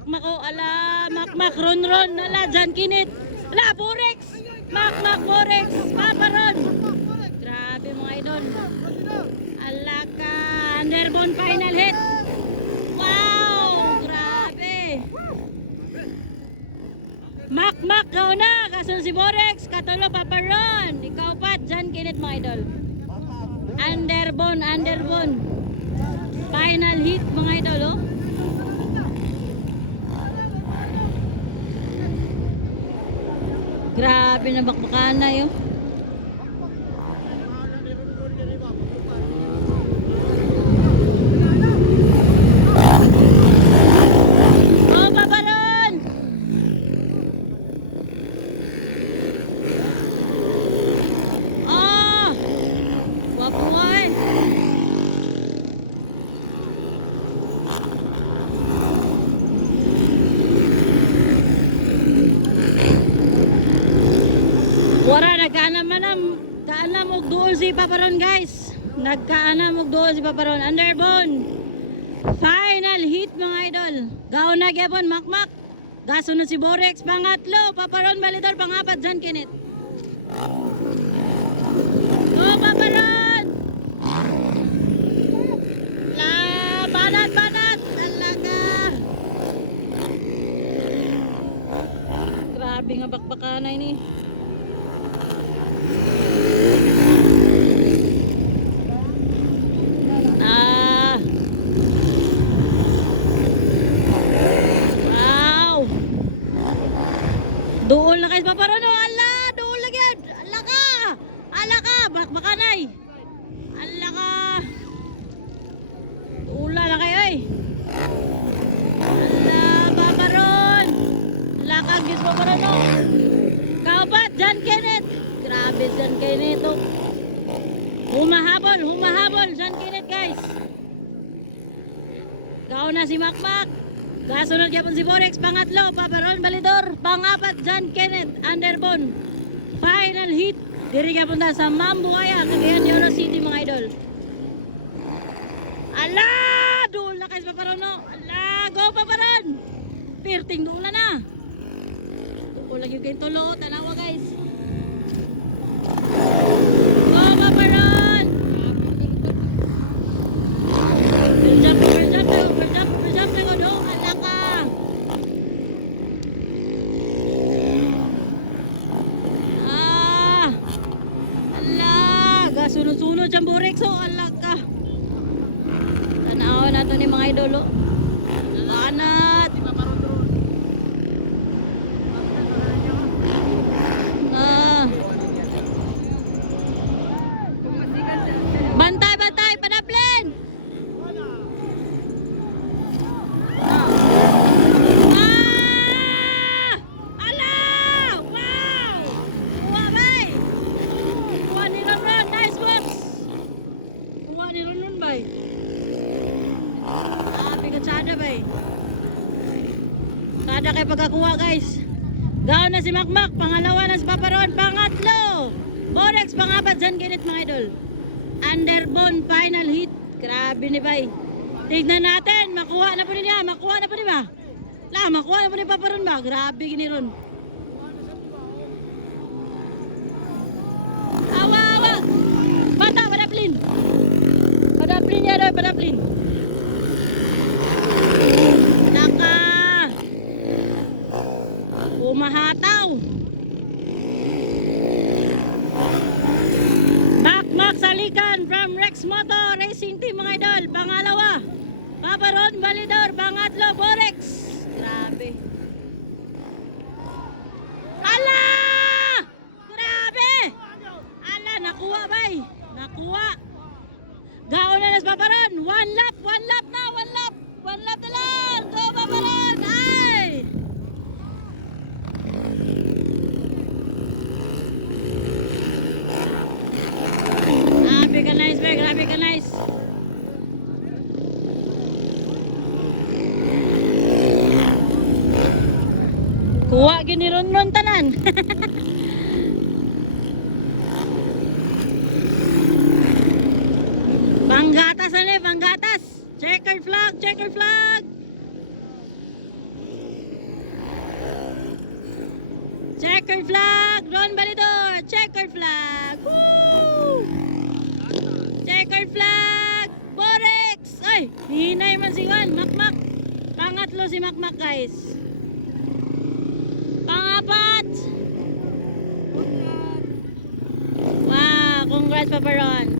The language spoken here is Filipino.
makmak o. Ala, makmak, ron, ala, John Kinit. Ala, Borex. Makmak, Borex. Papa Ron. Grabe mga idol. Ala ka. Underbone final hit. Wow, grabe. Makmak, gao na. Kasunod si Borex. Katulo, Papa Ron. Ikaw pa, John Kinit mga idol. Underbone. Final hit mga idol, oh. Grabe na bakbakan na yun. Oh, Papa Ron! Oh! Wapo nga eh. Wala, nagkaanam og duol si Papa Ron, guys. Nagkaanam og duol si Papa Ron. Underbone. Final hit mga idol. Gao na gyapon, makmak. Gasunod si Borex, pangatlo. Papa Ron Balidor, pangapat, John Kinit. Oh, Papa Ron! Banat! Talaga! Grabe nga bakbakanay ni. Wow! Duol na kayo Papa Ron, oh. Ala! Duol na yan! Ala ka! Bakbakanay! Ala ka! Duula na kayo eh! Ala! Papa Ron! Ala ka! Gis Papa Ron, oh! Kaupat! John Kenneth! Grabe John Kenneth, oh! Humahabol! John Kenneth, guys! Gao na si Makmak! Kasunod yapon si Borex, pangatlo, Papa Ron Balidor, pangapat, John Kenneth, Underbone. Final hit, diri ka punta sa Mambuaya, Cagayan de Oro City mga idol. Ala! Duol na kayo Papa Ron, no? Ala! Go Papa Ron! Pirting duol na. Duol lagi yung kayong tulo, tanawa guys. Go Papa Ron! First jump na go, no? Ala ka! Ala! Gasunod-sunod siyang Borex, oh! Ala ka! Tanawan nato ni mga idolo. Anat! Bantay! Panaplin! Ala! Wow! Kuha bay! Kuha ni Ron. Nice works! Kuha ni Ron bay. Pigatsada bay. Kada kay pagkakuha guys. Gao na si Makmak. Pangalawa na si Papa Ron. Pangatlo! Borex, pangapat, John Kenneth mga idol. Underbone final hit. Grabe ni bay. Tignan natin. Makuha na po niya. Makuha na po ni Papa Ron ba? Grabe gini Ron. Awa. Bata, padaplin. Padaplin niya doon, padaplin. Naka. Umahataw. Makmak Salikan from Rex Moto Racing Team mga idol. Pangalawa, Papa Ron Balidor. Pangatlo, Borex. Grabe. Ala! Grabe! Ala, nakuha bay. Nakuha. Gao na nas Papa Ron. One lap na. One lap na lang. Go Papa Ron. Ay! Grabe ka nice. Kuha gini Ron tanan. Panggatas. Checkered flag. Checkered flag. Ron Balidor. Checkered flag. Woo! Checkered flag. Borex. Ay, hinay man si Juan. Makmak. Pangatlo si Makmak, guys. Pangapat. Wow, congrats, Papa Ron.